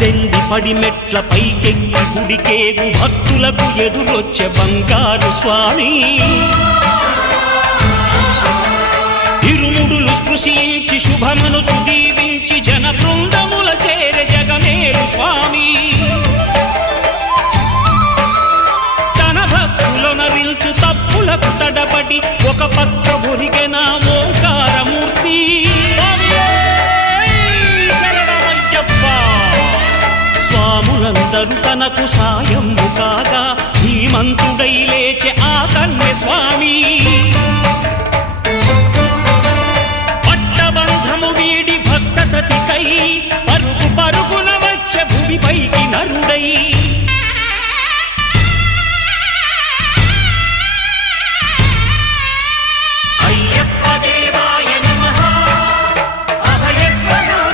18 పడిమెట్ల పైకెక్కి గుడికేగు భక్తులకు ఎదురొచ్చే బంగారు స్వామి ఇరుముడులు స్పృశించి శుభమనుచు దీవించి జన బృందముల చేరే జగమేలు స్వామి తన భక్తులొనరిల్చు తప్పులకు తడబడి ఒక పక్క ఒరిగెన ఓంకారమూర్తి స్వాములందరూ తనకు సాయము కాగా ధీమంతుడై లేచే ఆ కన్య స్వామి పట్టబంధము వీడి భక్తతతికై పరుగు పరుగున వచ్చే భూమిపైకి నరుడై